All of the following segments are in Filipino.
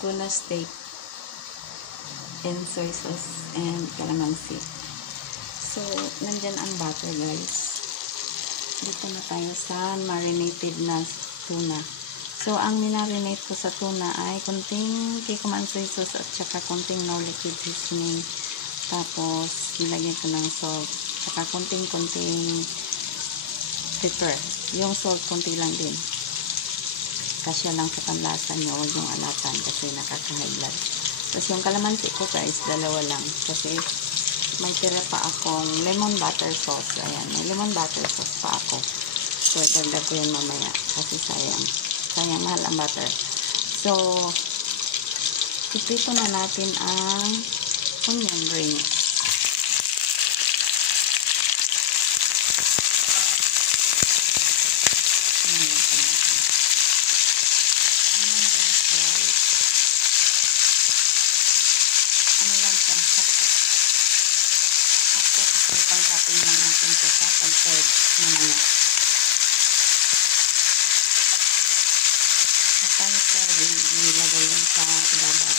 tuna steak and soy sauce and calamansi. So, nandyan ang butter, guys. Dito na tayo sa marinated na tuna. So, ang minarinate ko sa tuna ay konting kikuman soy sauce at saka konting no liquid seasoning. Tapos, nilagyan ko ng salt. Saka konting pepper. Yung salt, konti lang din. Kasya lang sa panlasa nyo. Huwag yung alatan kasi nakaka-high blood. Tapos yung kalamansi ko guys, dalawa lang. Kasi may tira pa akong lemon butter sauce. Ayan, may lemon butter sauce pa ako. So, dagdag ko yan mamaya. Kasi sayang. Sayang, mahal ang butter. So, iprito na natin ang onion rings. Pang-cutting lang natin ito sa pag-serve mamaya. Pag-serve, ilagay yan sa ibabaw.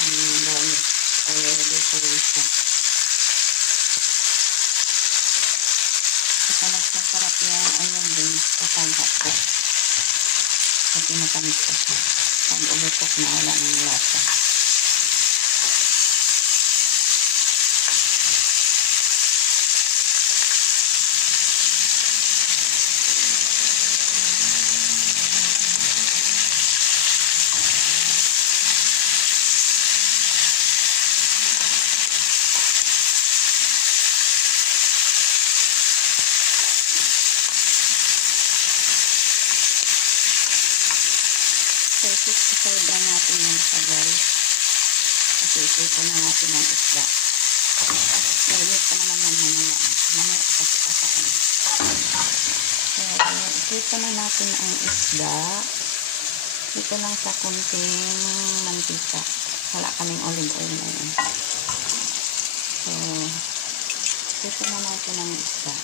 Ang garnish or decoration. Ito mas masarap yan. Ayun din kapag hotdog. Kasi matamis ko siya. Pag ubutok na wala ng lasa. So, isi-serve na natin yung isa, guys. Kasi ito na natin ang isda. Limit pa naman yan mamaya. Mamaya kasi kakaan. So, ito na natin ang isda. Ito lang sa kunting mantika. Wala kaming olive oil na yun. So, ito na natin ang isda.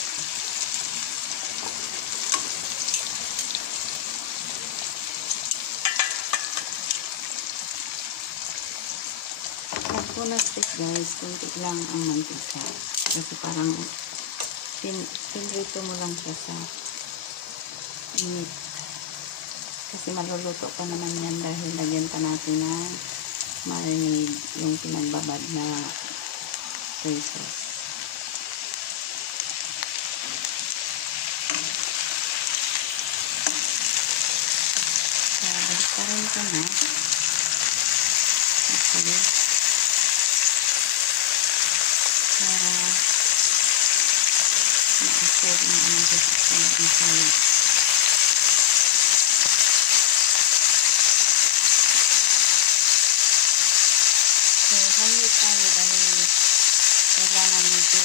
Tuna steak guys, kunti lang ang mantika. Kasi parang pinrito mo lang siya sa meat. Kasi maluluto pa naman yan dahil lagyan pa natin ng marinade yung pinagbabad na soy sauce. So, balik pa rin ko na. Okay. Para ma-serve na ang salad na salad. So, hangit tayo dahil kailangan medyo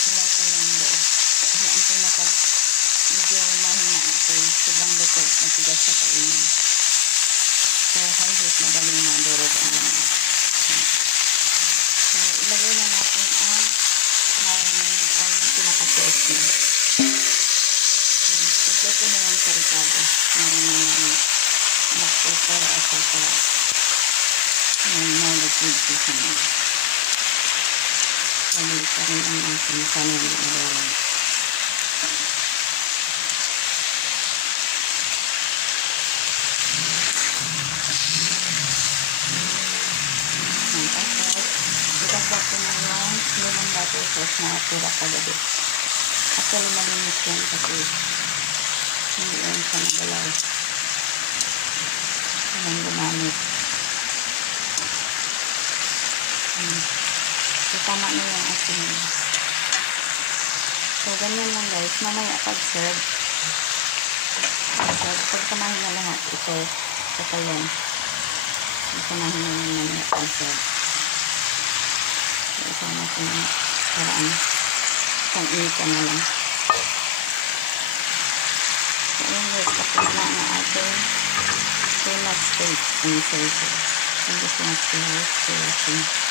sila ko yung loob. Kasi ang pinakad medyo mahina ito. Sobrang lutog na tigas sa kainin. So, hangit madaling madurog ang so, ilagay na natin ang marinade o yung pinaka-sauce niya. Ito na yung sarikado. Marinade yung black pepper at saka yung no liquid seasoning. Pabalik pa rin ang ating sanay na adoran. Itagdag ko na yung lemon butter sauce na tira kagabi. Actually, malinis yan kasi hindi yan siya nagalaw. Yan gumamit. So, tama na yung asin. So, ganyan lang guys. Mamaya pag-serve. Pagkamahin na lahat, ito yan. Pagkamahin na lang mamaya pag-serve. So, ito natin ang paraan. Pang-initan na lang. So, yun guys. Tapos na ang ating tuna steak and soy sauce. Thank you so much for watching.